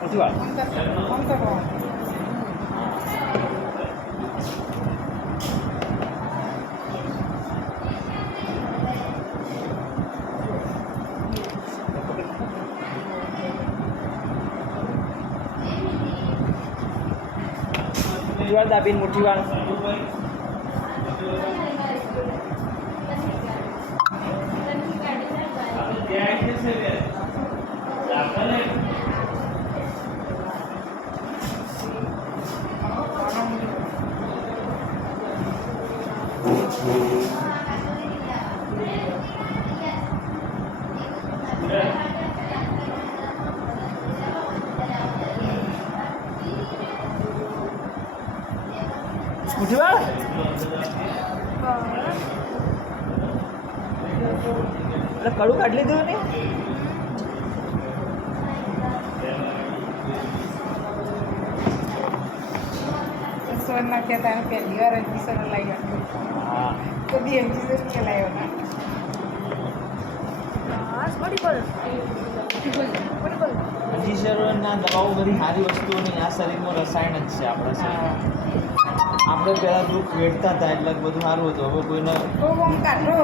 પછી વાત વાર દાબીને મુઠ્ઠી વાર મુઠ્ઠી વાર એટલે કડું કાઢી લીધું ને સોના કહેતા પહેલી વાર હજી સોના લાવ્યો હા તો બી હજી કે લાવ્યો ના ઇન્જેક્શનના દવાઓ બધી સારી વસ્તુઓ નહીં આ શરીરમાં રસાયણ જ છે આપણા શરીરમાં આપણે પહેલાં દુઃખ વેઠતા હતા એટલે બધું સારું હતું હવે કોઈને બહુ આમ કાઢો